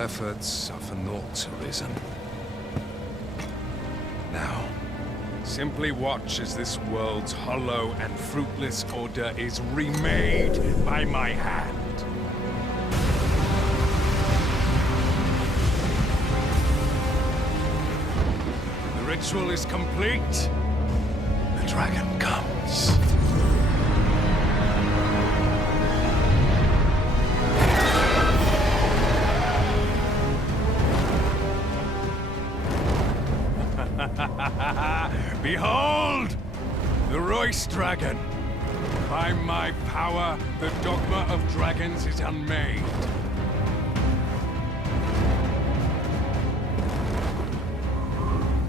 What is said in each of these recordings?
efforts are for naught, Arisen. Now, simply watch as this world's hollow and fruitless order is remade by my hand. The ritual is complete. The dragon comes. Behold! The Royce Dragon! By my power, the Dogma of Dragons is unmade.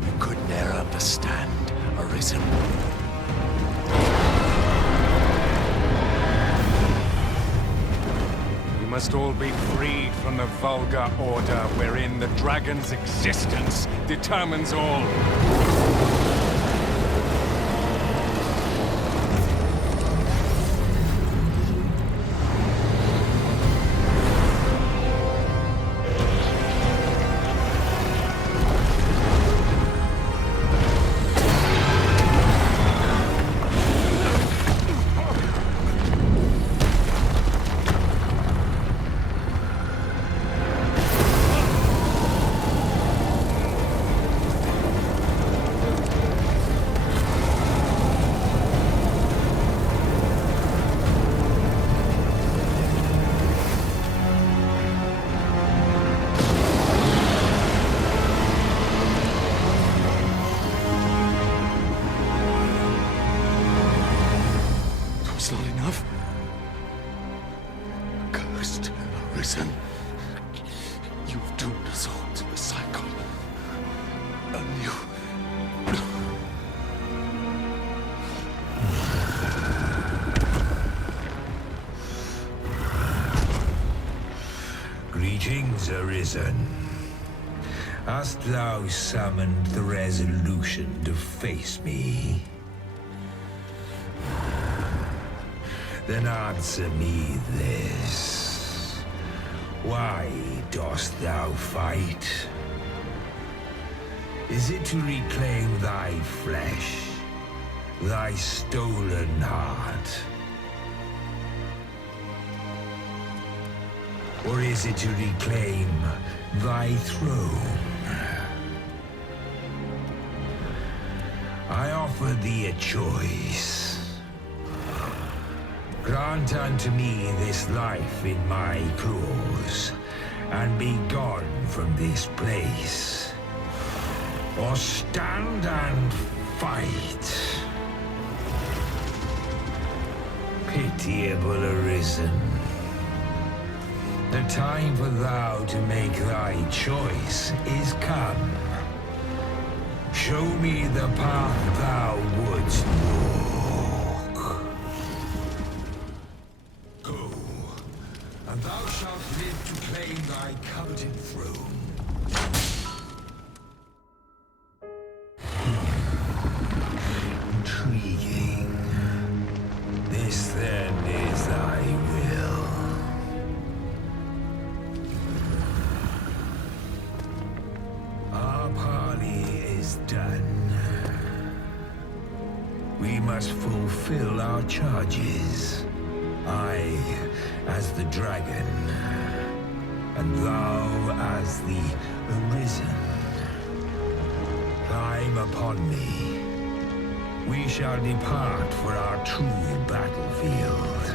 You could ne'er understand, Arisen. We must all be freed from the vulgar order wherein the dragon's existence determines all. Not enough. Cursed, Arisen. You've doomed us all to the cycle. And you... Greetings, Arisen. Hast thou summoned the resolution to face me? Then answer me this. Why dost thou fight? Is it to reclaim thy flesh, thy stolen heart? Or is it to reclaim thy throne? I offer thee a choice. Grant unto me this life in my claws, and be gone from this place. Or stand and fight. Pitiable Arisen. The time for thou to make thy choice is come. Show me the path thou wouldst walk. Go, and thou shalt live to claim thy coveted throne. Intriguing. This then is thy will. Our parley is done. We must fulfill our charges. I as the dragon, and thou as the Arisen. Climb upon me. We shall depart for our true battlefield.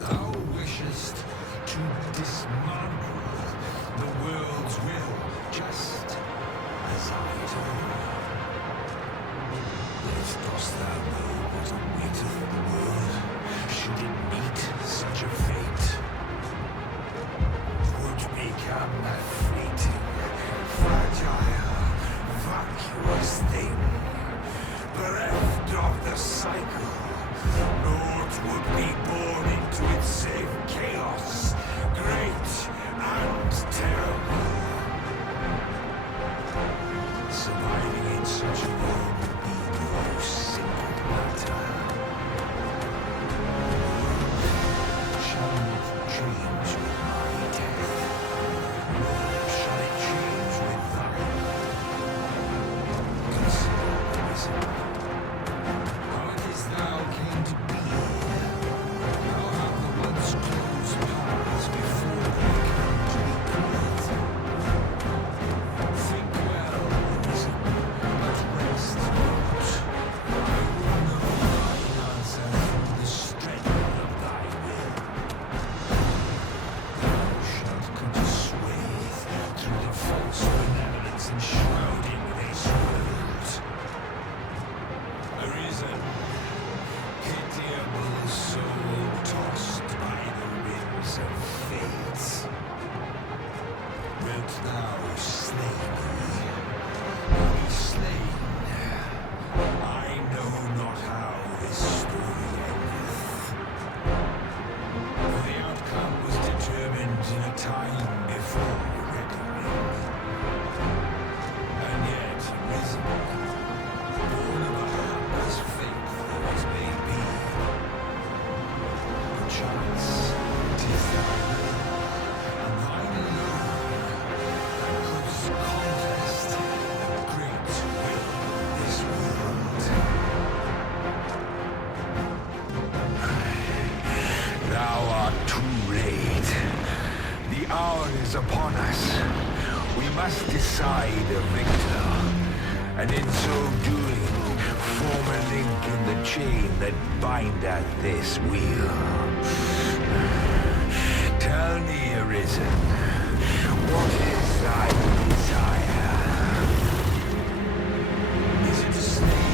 Thou wishest to dismantle the world's will, just as I do. Yet dost thou know what awaiteth the world, should it meet such a fate? Would become a fleeting, fragile, vacuous thing, bereft of the cycle. Naught would be born into its save chaos, great and terrible. is upon us. We must decide a victor, and in so doing, form a link in the chain that bindeth this wheel. Tell me, Arisen, what is thy desire? Is it to slay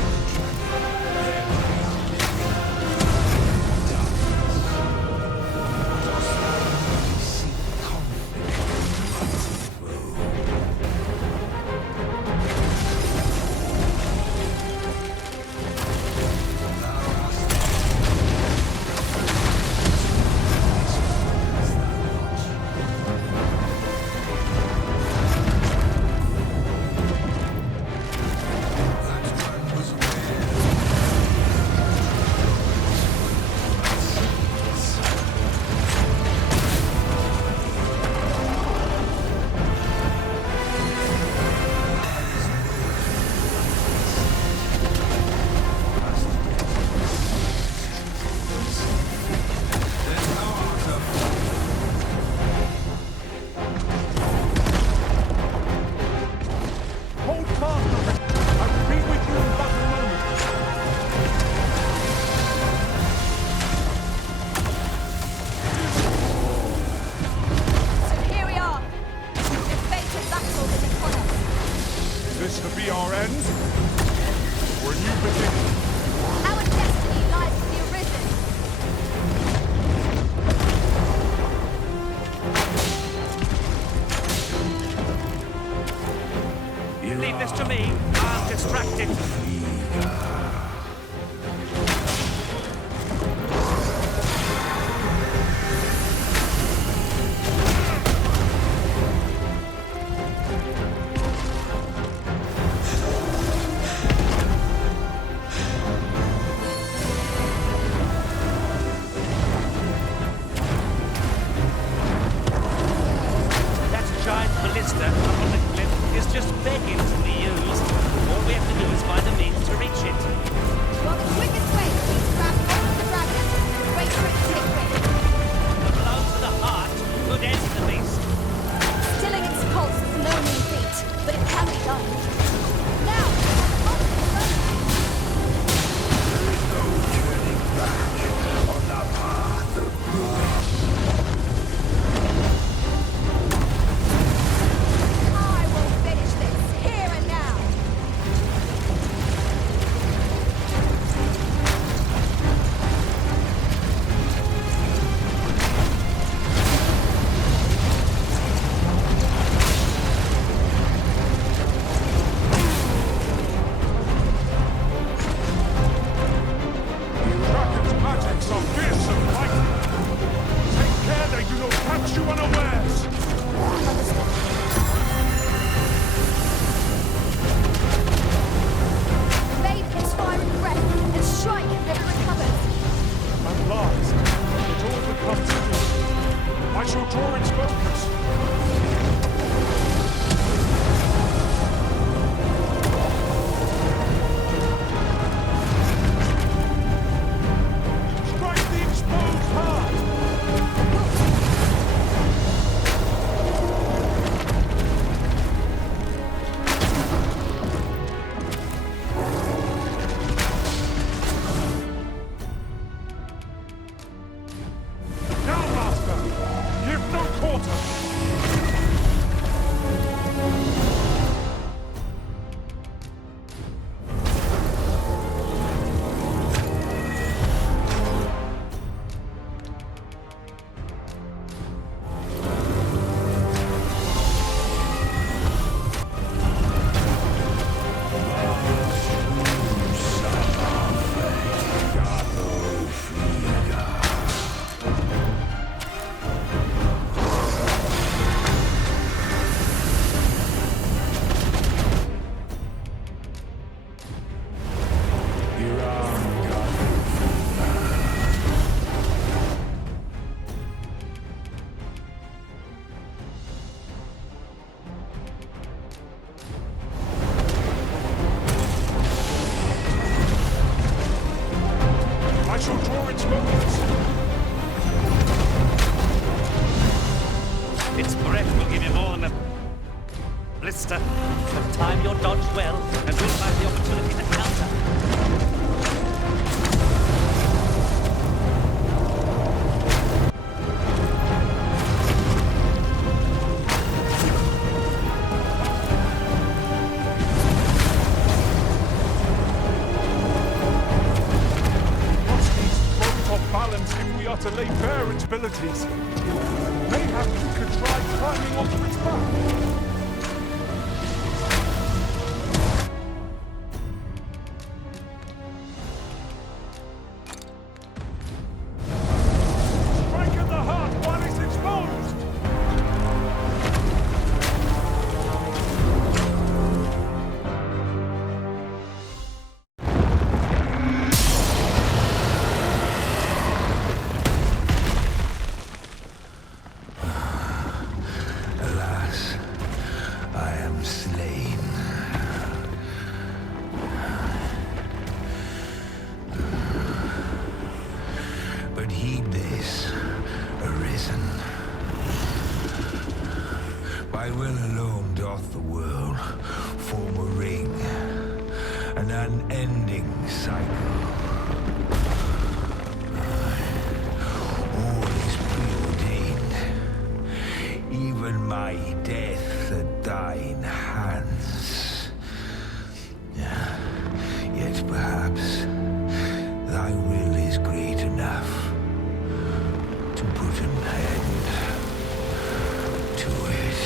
Leave this to me. I'll distract it. That giant ballista up on the cliff is just begging to be used. All we have to do is find a means to reach it. Well, the quickest way is to grab hold of the dragon and wait for it to take wing. A blow to the heart could end the beast. Stilling its pulse is no mean feat, but it can be done. Now, On the path of good. I will finish this here and now. Dragon's magics are fierce and mighty. Take care they do not catch you unawares. Bathe its fiery breath and strike that it recovers. At last, it all becomes clear. I shall draw its focus. Strike the exposed heart! Now, Master! Give no quarter! I shall draw its focus. Its breath will give you more than a blister. But time your dodge well, and we'll find the opportunity to counter. Balance if we are to lay bare its abilities. Mayhap we could try climbing onto its back. Strike at the heart while it's exposed! Alas, I am slain. But heed this, Arisen. By will alone doth the world form a ring, an unending cycle. All is preordained, even my death at thine hands. Yet perhaps thy will is great enough to put an end to it.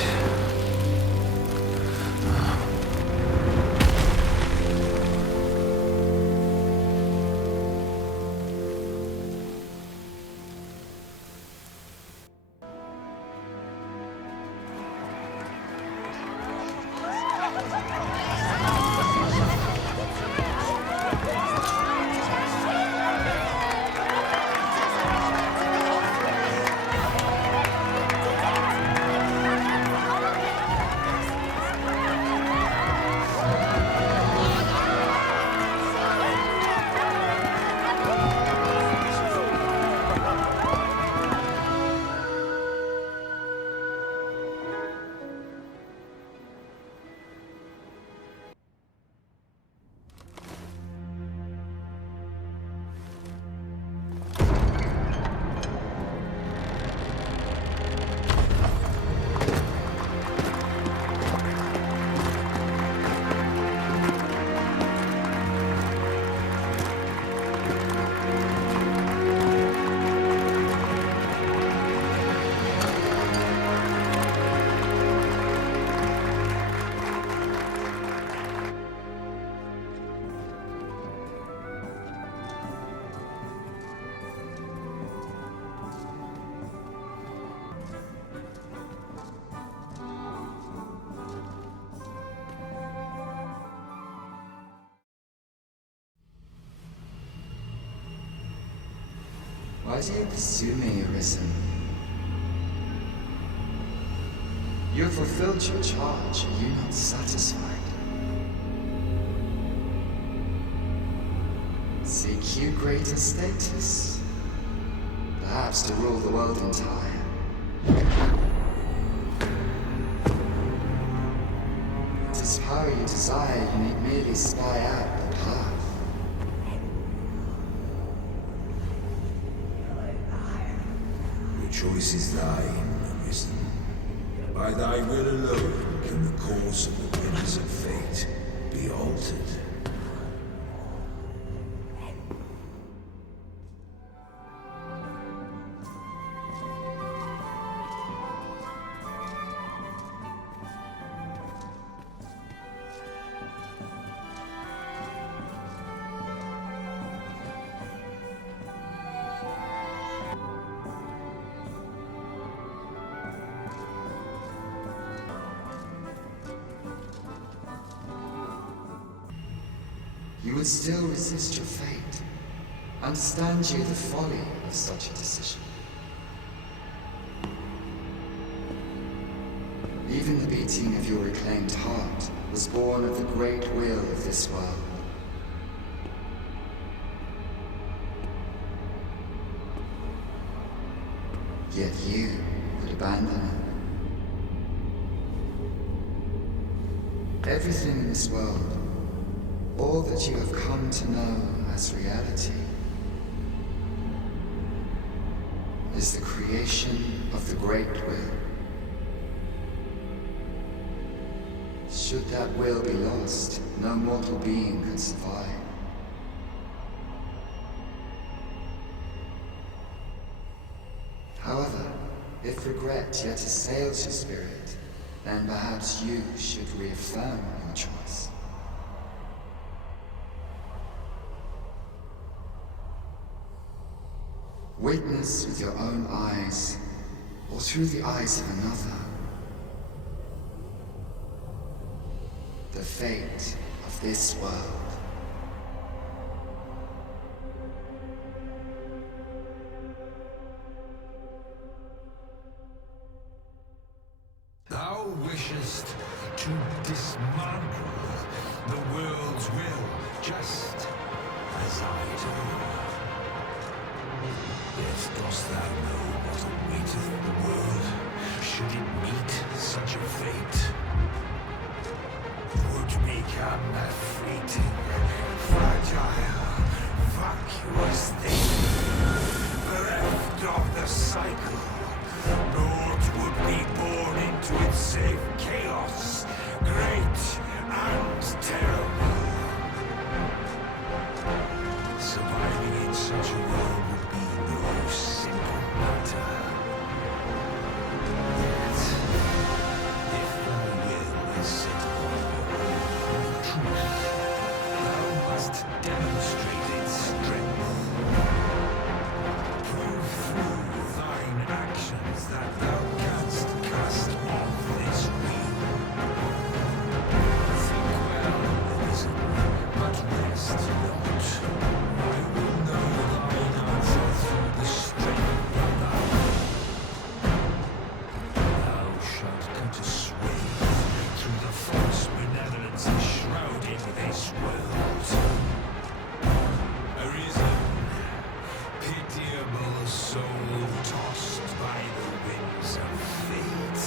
Why do you pursue me, Arisen? You have fulfilled your charge, are you not satisfied? Seek you greater status? Perhaps to rule the world entire? It is power you desire, you need merely spy out the path. The choice is thine, Arisen. By thy will alone can the course of the winds of fate be altered. You would still resist your fate. Understand you the folly of such a decision. Even the beating of your reclaimed heart was born of the great will of this world. Yet you would abandon it. Everything in this world, all that you have come to know as reality, is the creation of the Great Will. Should that will be lost, no mortal being can survive. However, if regret yet assails your spirit, then perhaps you should reaffirm your choice. Witness with your own eyes, or through the eyes of another, the fate of this world. Thou wishest to dismantle the world's will, just as I do. Yet dost thou know what awaiteth the world, should it meet such a fate? Would become a fleeting, fragile, vacuous thing, bereft of the cycle. Naught would be born into its safe chaos, great and terrible. Surviving in such a world would be no simple matter. Yet, if thy will is set upon the road of truth, thou must demonstrate its strength. Prove through thine actions that thou canst cast off this wheel. Think well, Elysium, but rest not. I will know thine answer through the strength of thy will. Thou shalt cut a swathe through the false benevolence shrouding this world. Arisen, pitiable soul tossed by the winds of fate.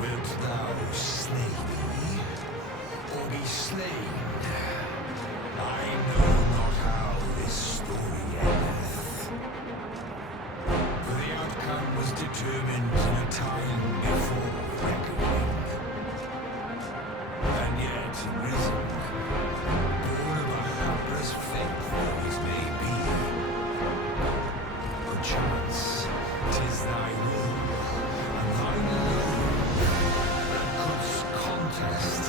Wilt thou slay me, or be slain? I know not how this story endeth. For the outcome was determined in a time before reckoning. And yet risen, born of a hapless faith though it may be. Perchance, 'tis thy will, and thine alone, that couldst contest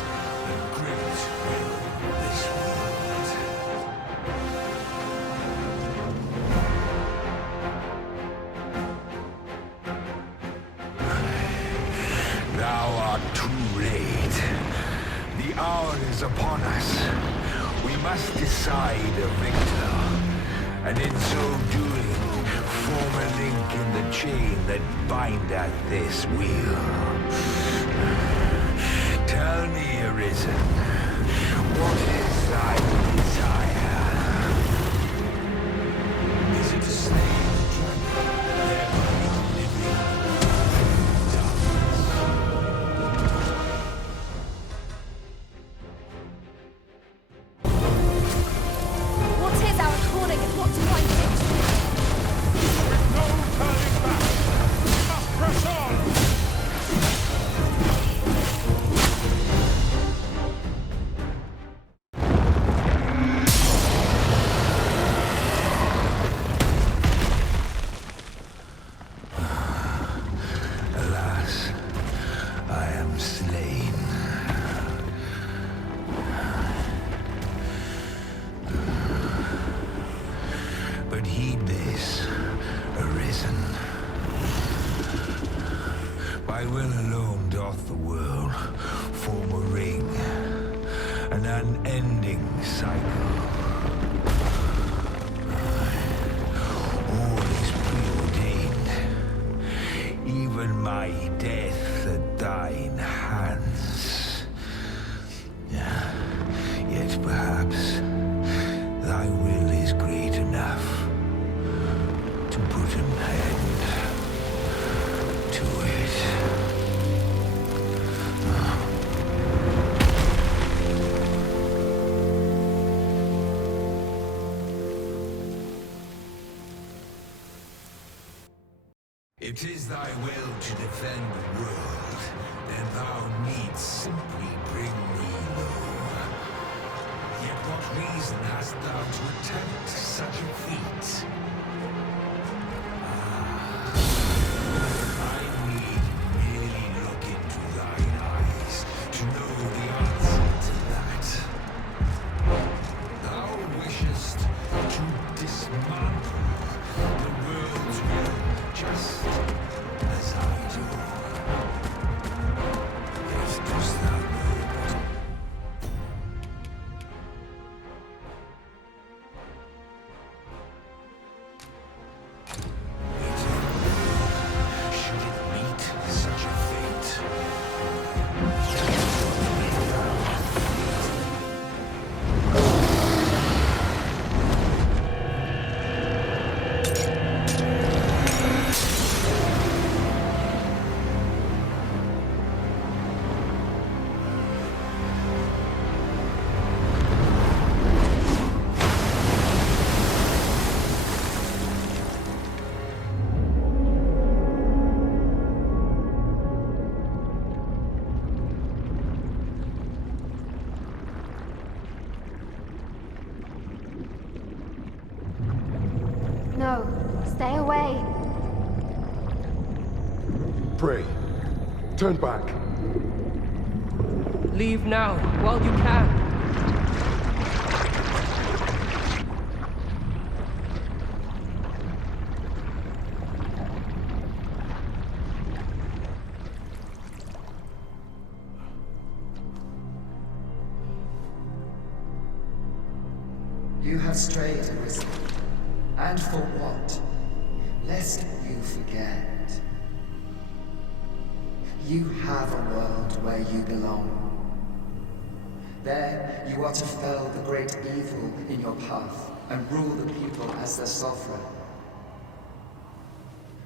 the great will of this world. Thou art too late. The hour is upon us. We must decide a victor, and in so doing, form a link in the chain that bindeth this wheel. Tell me, Arisen, what is thy desire? Is it to slay the dragon, thereby living in darkness? What is our calling and what do I do? No turning back! Must press on! Alas, I am slain. But heed this, Arisen. By will alone doth the world form a ring, an unending cycle. All is preordained, even my death at thine hands. Yet perhaps thy will is great enough to put an end to it. it is thy will to defend the world, then thou needst simply bring me low. Yet what reason hast thou to attempt such a feat? I need merely look into thine eyes to know the answer to that. Thou wishest to dismantle the world's will just as I do. Yet dost thou know what should it meet such a fate? No, stay away. Pray. Turn back. Leave now, while you can. You have strayed, Arisen. And for what? Lest you forget. You have a world where you belong. There, you are to fell the great evil in your path and rule the people as their sovereign.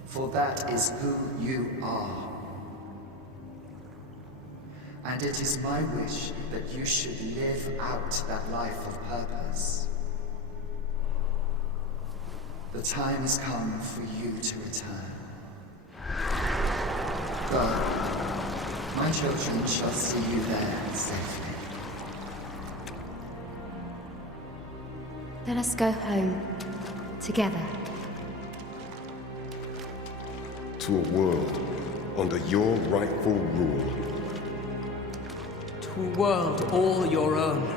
For that is who you are. And it is my wish that you should live out that life of purpose. The time has come for you to return. Go. My children shall see you there safely. Let us go home. Together. To a world under your rightful rule. To a world all your own.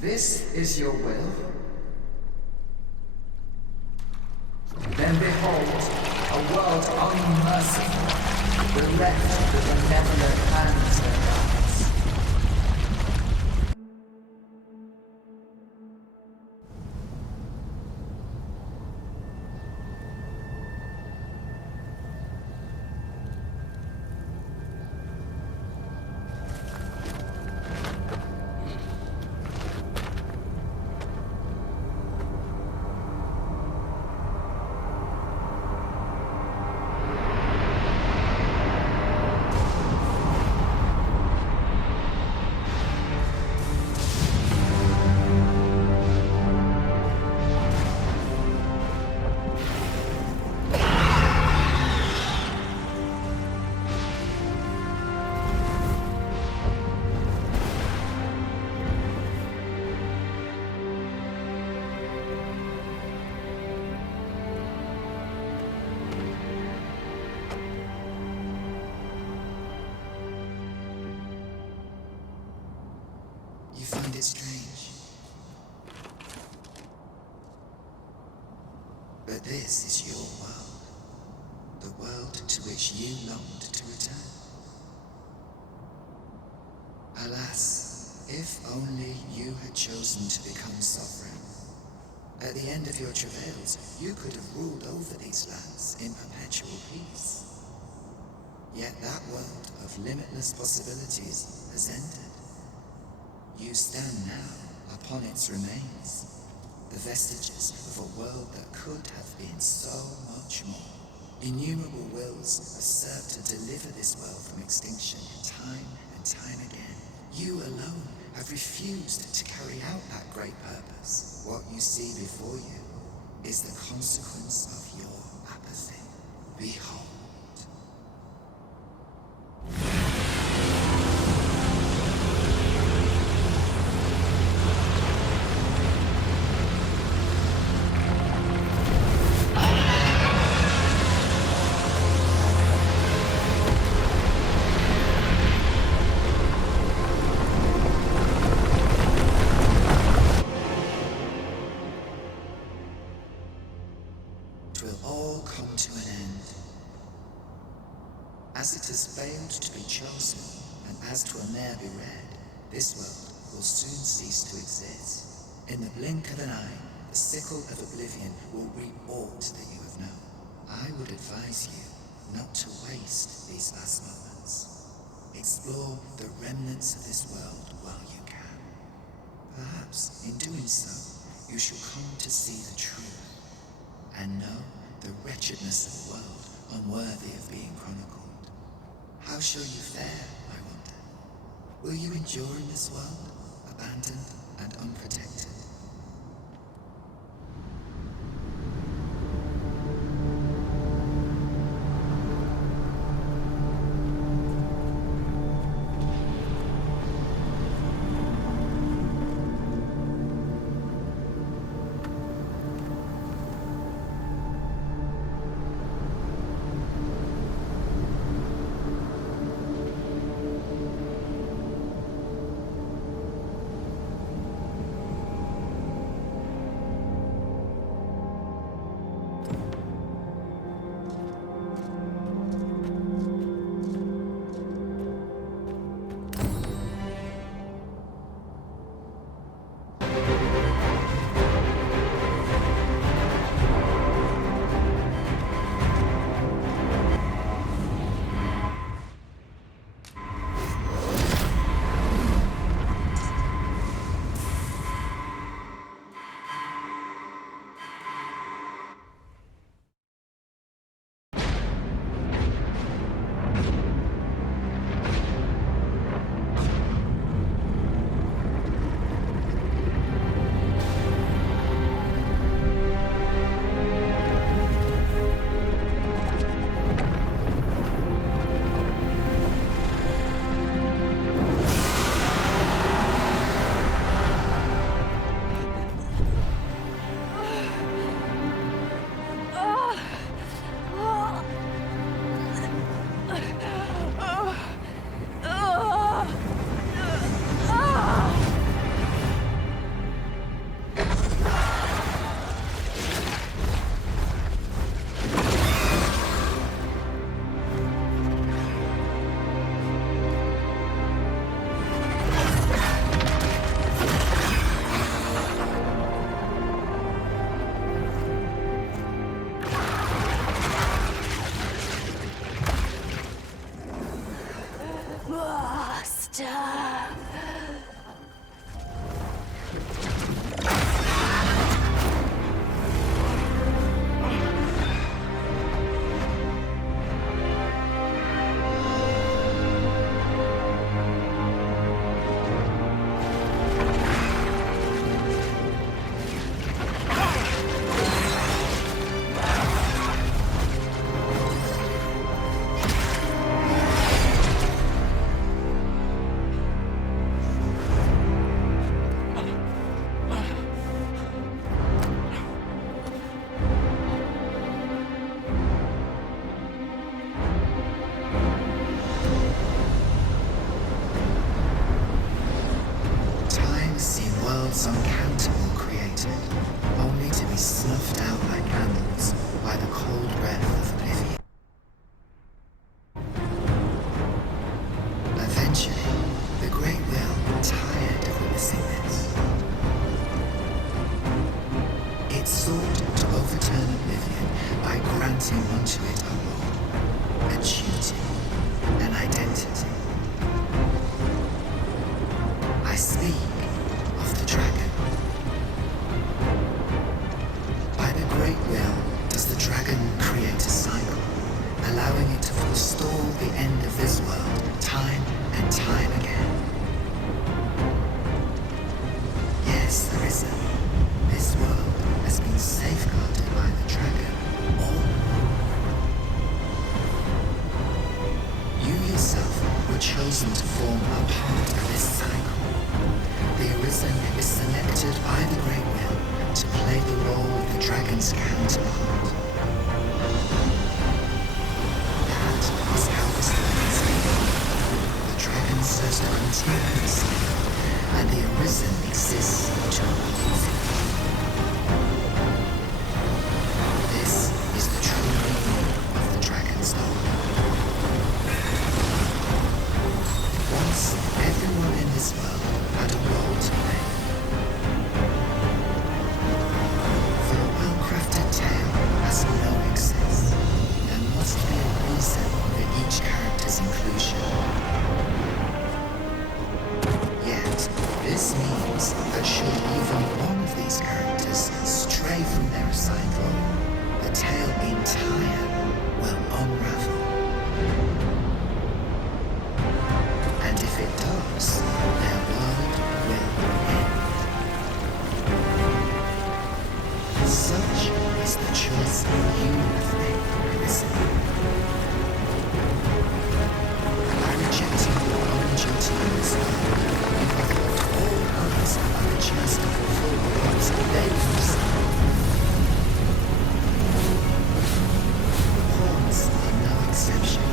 This is your will? Then behold, a world unmerciful, bereft the benevolent hands of gods. You find it strange. But this is your world. The world to which you longed to return. Alas, if only you had chosen to become sovereign. At the end of your travails, you could have ruled over these lands in perpetual peace. Yet that world of limitless possibilities has ended. You stand now upon its remains, the vestiges of a world that could have been so much more. Innumerable wills have served to deliver this world from extinction time and time again. You alone have refused to carry out that great purpose. What you see before you is the consequence of your apathy. Behold. Will all come to an end. As it has failed to be chosen, and as 'twill ne'er be read, this world will soon cease to exist. In the blink of an eye, the sickle of oblivion will reap aught that you have known. I would advise you not to waste these last moments. Explore the remnants of this world while you can. Perhaps, in doing so, you shall come to see the truth and know the wretchedness of a world unworthy of being chronicled. How shall you fare, I wonder? Will you endure in this world, abandoned and unprotected? worlds uncountable created, only to be snuffed out like candles by the cold breath of oblivion. Eventually, the Great Will tired of witnessing this. It sought to overturn oblivion by granting unto it a role, a duty, an identity. I speak of the dragon. chosen to form a part of this cycle. The Arisen is selected by the Great Will to play the role of the dragon's counterpart. That is how the stories go. The dragon serves to continue the cycle, and the Arisen exists to oppose it. This is the true meaning of the dragon's Dogma. Once, everyone in this world had a role to play. For a well-crafted tale has no excess. There must be a reason for each character's inclusion. Yet, this means that should even one of these characters stray from their assigned role, the tale entire will unravel. And if it does, their world will end. Such is the choice you have made, Arisen. By rejecting your own duty in this world, you have left all others of a chance to fulfill what they desire. Pawns are no exception.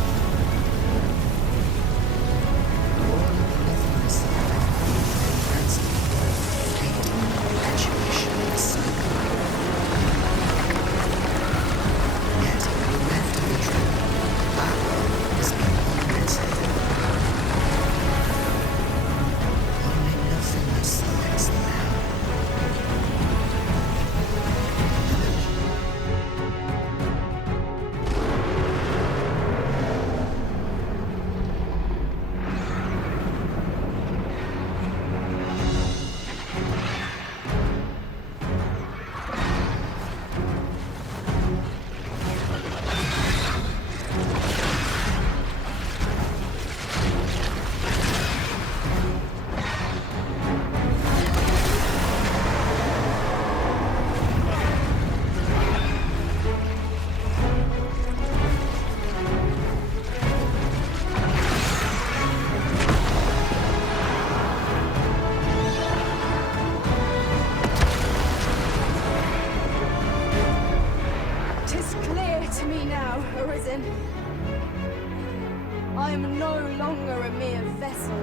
I am no longer a mere vessel.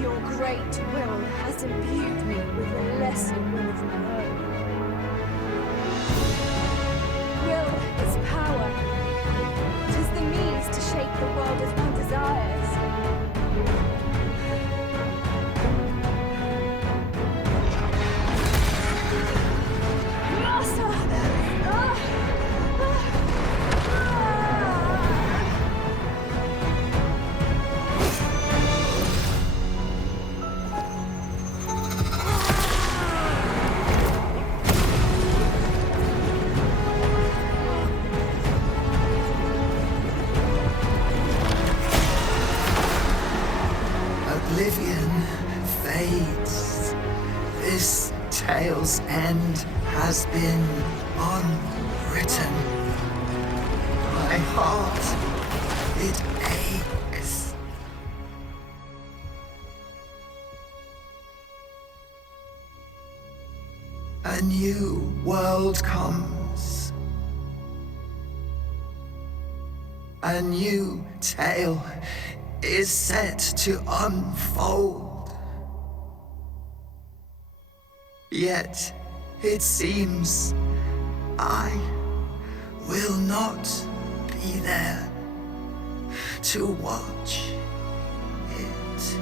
Your great will has imbued me with a lesser will of my own. Will is power. 'Tis the means to shape the world as one desires. Master! Oblivion fades. This tale's end has been unwritten. My heart, it aches. A new world comes. A new tale is set to unfold. Yet, it seems I will not be there to watch it